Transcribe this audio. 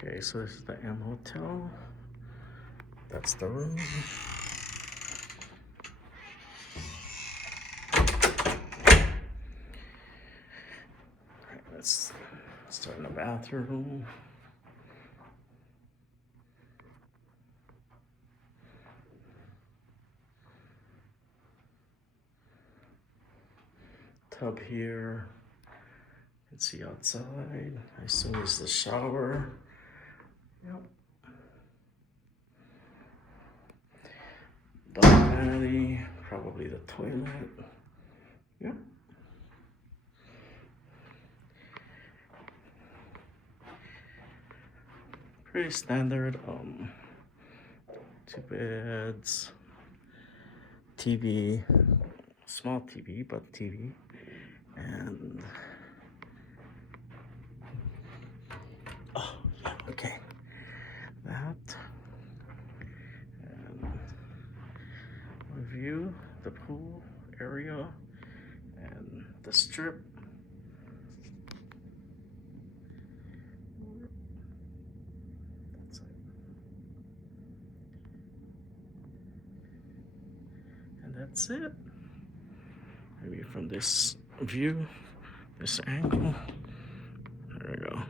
Okay, so this is the M Hotel. That's the room. Alright, let's start in the bathroom. Tub here. You can see outside. I assume it's the shower. Yep. Dog vanity, probably the toilet. Yep. Pretty standard. Two beds, TV, small TV, but TV, and oh yeah, okay, that, and view the pool area and the strip. That's it. And that's it. Maybe from this view, this angle. There we go.